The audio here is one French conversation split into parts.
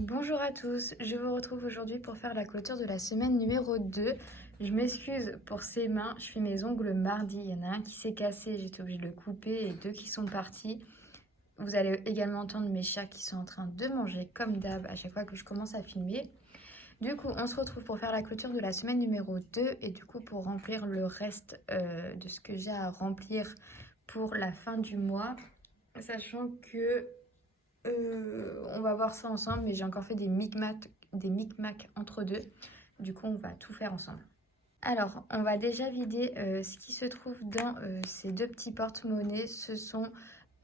Bonjour à tous, je vous retrouve aujourd'hui pour faire la clôture de la semaine numéro 2. Je m'excuse pour ces mains, je fais mes ongles mardi, il y en a un qui s'est cassé, j'étais obligée de le couper et deux qui sont partis. Vous allez également entendre mes chats qui sont en train de manger comme d'hab à chaque fois que je commence à filmer. Du coup, on se retrouve pour faire la clôture de la semaine numéro 2 et du coup pour remplir le reste de ce que j'ai à remplir pour la fin du mois, sachant que on va voir ça ensemble, mais j'ai encore fait des micmacs entre deux. Du coup, on va tout faire ensemble. Alors, on va déjà vider ce qui se trouve dans ces deux petits porte-monnaies. Ce sont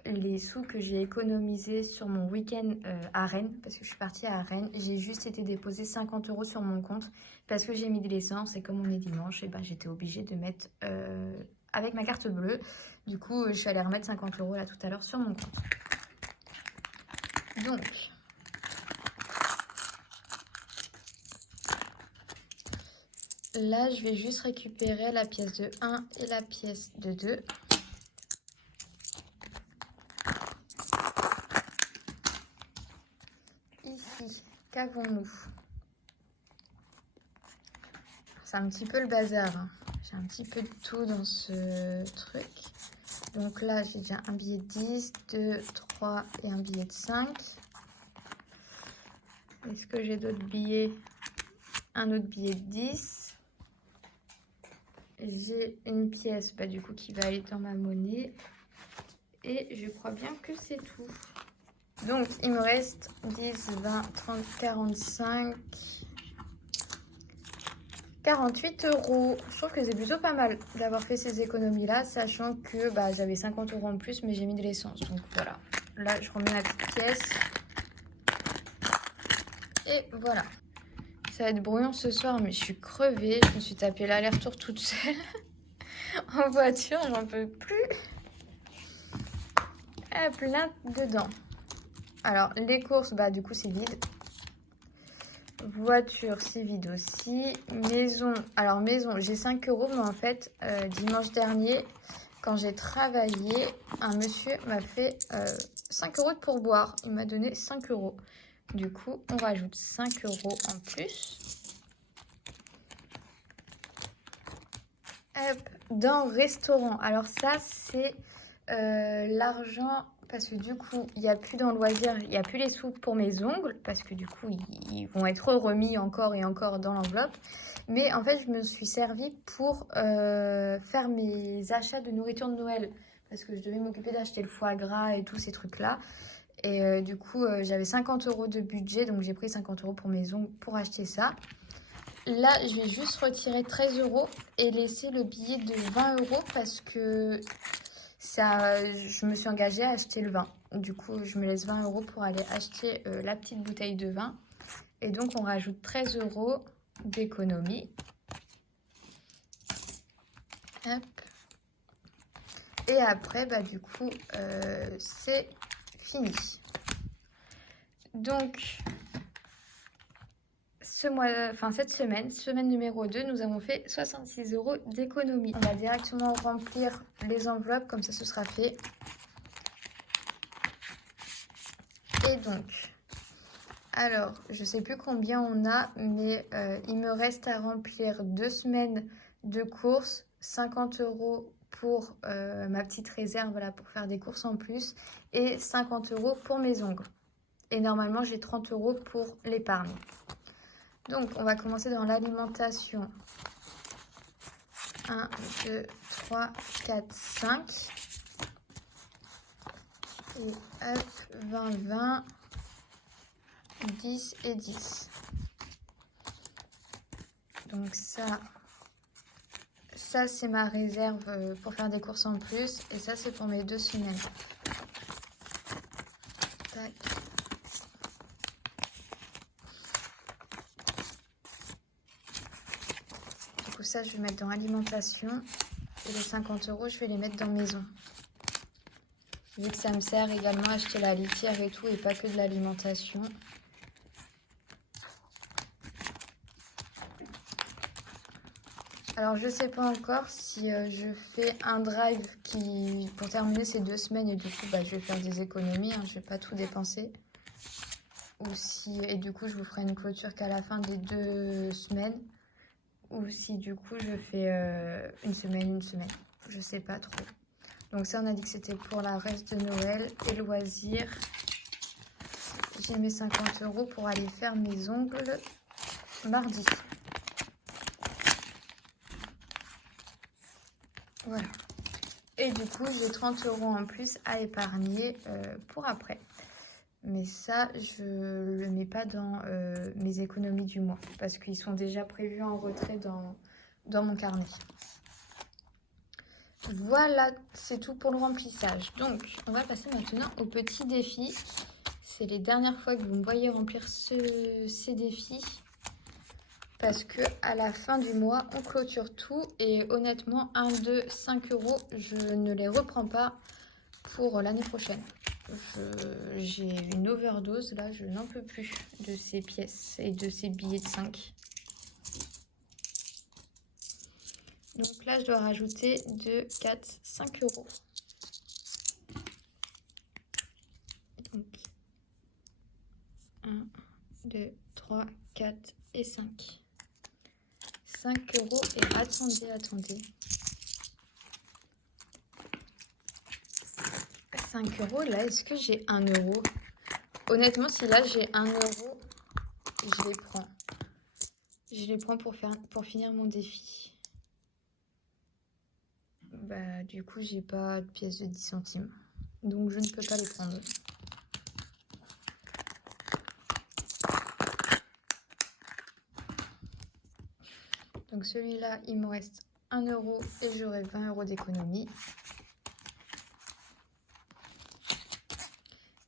les sous que j'ai économisés sur mon week-end à Rennes, parce que je suis partie à Rennes. J'ai juste été déposer 50 € sur mon compte parce que j'ai mis de l'essence et comme on est dimanche, et ben, j'étais obligée de mettre avec ma carte bleue. Du coup, je suis allée remettre 50 € là tout à l'heure sur mon compte. Donc, là, je vais juste récupérer la pièce de 1 et la pièce de 2. Ici, qu'avons-nous? C'est un petit peu le bazar, hein. J'ai un petit peu de tout dans ce truc. Donc là, j'ai déjà un billet de 10, 2, 3 et un billet de 5. Est-ce que j'ai d'autres billets? Un autre billet de 10. J'ai une pièce du coup qui va aller dans ma monnaie. Et je crois bien que c'est tout. Donc, il me reste 10, 20, 30, 45, 48 €. Je trouve que c'est plutôt pas mal d'avoir fait ces économies-là, sachant que j'avais 50 € en plus, mais j'ai mis de l'essence. Donc voilà, là, je remets ma petite pièce. Et voilà. Ça va être brouillon ce soir, mais je suis crevée. Je me suis tapé l'aller-retour toute seule en voiture, j'en peux plus. Plein dedans. Alors, les courses, du coup, c'est vide. Voiture, c'est vide aussi. Maison, alors maison, j'ai 5 €, mais en fait, dimanche dernier, quand j'ai travaillé, un monsieur m'a fait 5 € de pourboire. Il m'a donné 5 €. Du coup, on rajoute 5 € en plus. Hop, dans restaurant. Alors ça, c'est l'argent, parce que du coup, il n'y a plus dans le loisir, il n'y a plus les sous pour mes ongles, parce que du coup, ils vont être remis encore et encore dans l'enveloppe. Mais en fait, je me suis servi pour faire mes achats de nourriture de Noël, parce que je devais m'occuper d'acheter le foie gras et tous ces trucs-là. Et du coup, j'avais 50 € de budget, donc j'ai pris 50 € pour mes ongles pour acheter ça. Là, je vais juste retirer 13 € et laisser le billet de 20 € parce que ça, je me suis engagée à acheter le vin. Du coup, je me laisse 20 € pour aller acheter la petite bouteille de vin. Et donc, on rajoute 13 € d'économie. Hop. Et après, du coup, c'est fini. Donc, cette semaine numéro 2, nous avons fait 66 € d'économie. On va directement remplir les enveloppes, comme ça ce sera fait. Et donc, alors, je sais plus combien on a, mais il me reste à remplir 2 semaines de courses, 50 € pour ma petite réserve là, pour faire des courses en plus, et 50 € pour mes ongles. Et normalement, j'ai 30 € pour l'épargne. Donc, on va commencer dans l'alimentation. 1, 2, 3, 4, 5. Et hop, 20, 20, 10 et 10. Donc ça c'est ma réserve pour faire des courses en plus. Et ça, c'est pour mes 2 semaines. Tac. Du coup, ça, je vais mettre dans alimentation. Et les 50 €, je vais les mettre dans maison. Vu que ça me sert également à acheter la litière et tout, et pas que de l'alimentation. Alors, je sais pas encore si je fais un drive pour terminer ces 2 semaines. Et du coup, je vais faire des économies. Je vais pas tout dépenser. ou si, et du coup je vous ferai une clôture qu'à la fin des 2 semaines, ou si du coup je fais une semaine, je sais pas trop. Donc ça on a dit que c'était pour la reste de Noël. Et loisirs, j'ai mes 50 € pour aller faire mes ongles mardi. Voilà. Et du coup j'ai 30 € en plus à épargner pour après. Mais ça, je le mets pas dans mes économies du mois parce qu'ils sont déjà prévus en retrait dans mon carnet. Voilà, c'est tout pour le remplissage. Donc, on va passer maintenant au petit défi. C'est les dernières fois que vous me voyez remplir ces défis parce que à la fin du mois, on clôture tout et honnêtement, 1, 2, 5 €, je ne les reprends pas pour l'année prochaine. J'ai une overdose, là, je n'en peux plus de ces pièces et de ces billets de 5. Donc là, je dois rajouter 2, 4, 5 €. Donc 1, 2, 3, 4 et 5. 5 € et attendez. 5 € là, est-ce que j'ai 1 €? Honnêtement, si là j'ai 1 €, je les prends. Je les prends pour finir mon défi. Bah, du coup, j'ai pas de pièce de 10 centimes. Donc, je ne peux pas les prendre. Donc, celui-là, il me reste 1 € et j'aurai 20 € d'économie.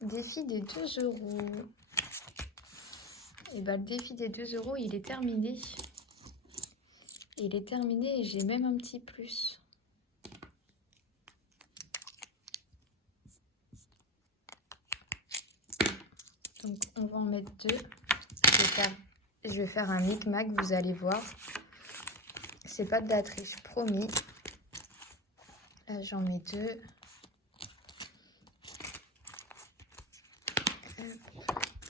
Défi des 2 €. Et bah, le défi des 2 €, il est terminé. Il est terminé et j'ai même un petit plus. Donc, on va en mettre 2. Je vais faire un micmac, vous allez voir. C'est pas de la triche, promis. Là, j'en mets 2.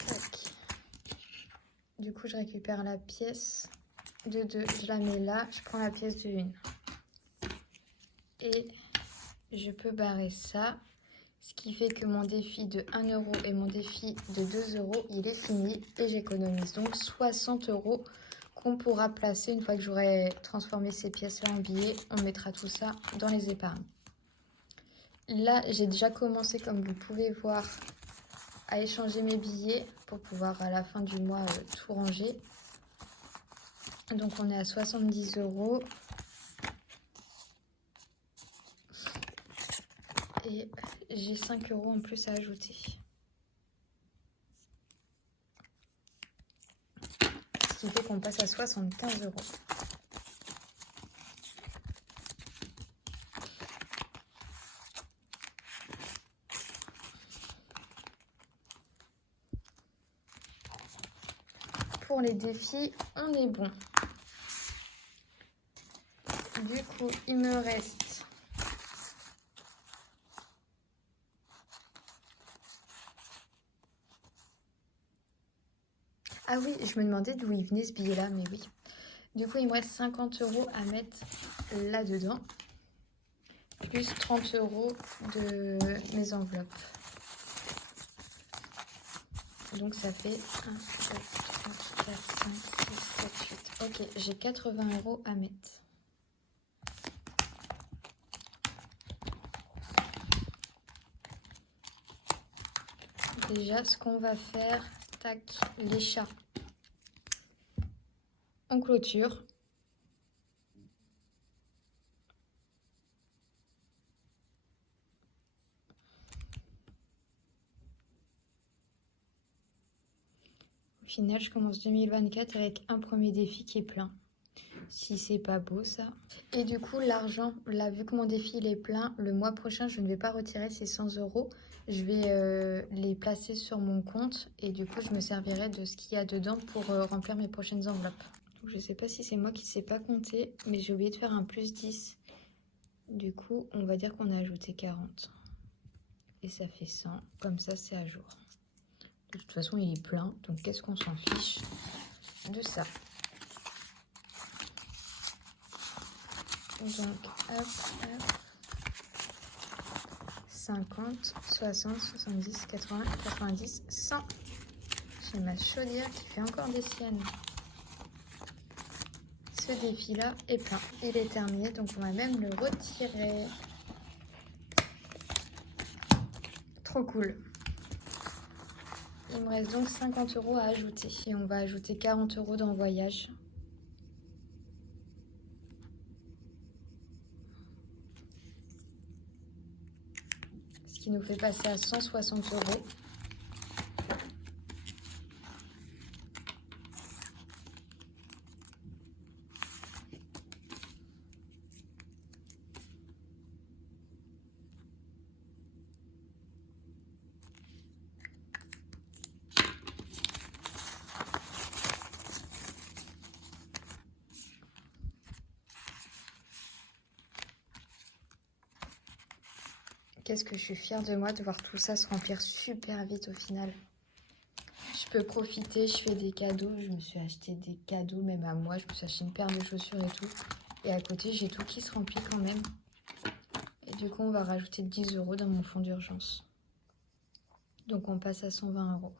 Tac. Du coup, je récupère la pièce de 2. Je la mets là. Je prends la pièce de 1. Et je peux barrer ça. Ce qui fait que mon défi de 1 € et mon défi de 2 €, il est fini. Et j'économise donc 60 € qu'on pourra placer une fois que j'aurai transformé ces pièces-là en billets. On mettra tout ça dans les épargnes. Là, j'ai déjà commencé, comme vous pouvez voir, à échanger mes billets pour pouvoir à la fin du mois tout ranger. Donc on est à 70 €. Et j'ai 5 € en plus à ajouter. Ce qui fait qu'on passe à 75 €. Pour les défis, on est bon. Du coup, il me reste ah oui, je me demandais d'où il venait ce billet-là, mais oui. Du coup, il me reste 50 € à mettre là-dedans, plus 30 € de mes enveloppes. Donc ça fait 1, 2, 3, 4, 5, 6, 7, 8. Ok, j'ai 80 € à mettre. Déjà, ce qu'on va faire, tac, les chats. On clôture. Au final, je commence 2024 avec un premier défi qui est plein. Si c'est pas beau ça. Et du coup, l'argent, là, vu que mon défi il est plein, le mois prochain, je ne vais pas retirer ces 100 €. Je vais les placer sur mon compte et du coup, je me servirai de ce qu'il y a dedans pour remplir mes prochaines enveloppes. Donc, je ne sais pas si c'est moi qui ne sais pas compter, mais j'ai oublié de faire un plus 10. Du coup, on va dire qu'on a ajouté 40. Et ça fait 100. Comme ça, c'est à jour. De toute façon, il est plein, donc qu'est-ce qu'on s'en fiche de ça. Donc, hop, hop. 50, 60, 70, 80, 90, 100. J'ai ma chaudière qui fait encore des siennes. Ce défi-là est plein. Il est terminé, donc on va même le retirer. Trop cool. Il me reste donc 50 € à ajouter. Et on va ajouter 40 € dans voyage. Ce qui nous fait passer à 160 €. Qu'est-ce que je suis fière de moi de voir tout ça se remplir super vite au final. Je peux profiter, je fais des cadeaux. Je me suis acheté des cadeaux même à moi. Je me suis acheté une paire de chaussures et tout. Et à côté, j'ai tout qui se remplit quand même. Et du coup, on va rajouter 10 € dans mon fonds d'urgence. Donc on passe à 120 €.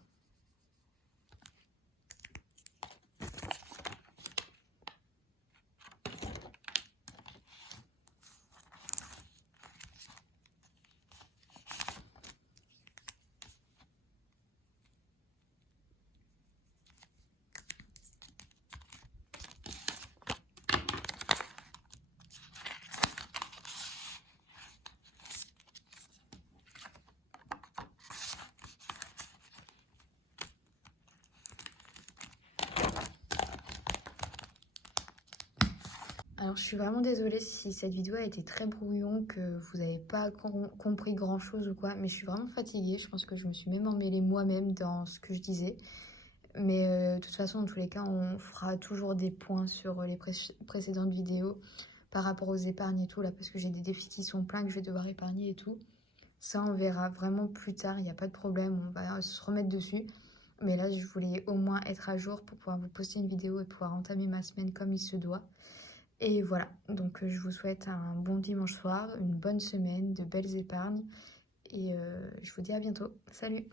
Alors je suis vraiment désolée si cette vidéo a été très brouillon, que vous n'avez pas compris grand chose ou quoi, mais je suis vraiment fatiguée. Je pense que je me suis même emmêlée moi-même dans ce que je disais. Mais de toute façon, dans tous les cas, on fera toujours des points sur les précédentes vidéos par rapport aux épargnes et tout, là, parce que j'ai des défis qui sont pleins que je vais devoir épargner et tout. Ça, on verra vraiment plus tard, il n'y a pas de problème, on va se remettre dessus. Mais là, je voulais au moins être à jour pour pouvoir vous poster une vidéo et pouvoir entamer ma semaine comme il se doit. Et voilà, donc je vous souhaite un bon dimanche soir, une bonne semaine, de belles épargnes. Et je vous dis à bientôt. Salut!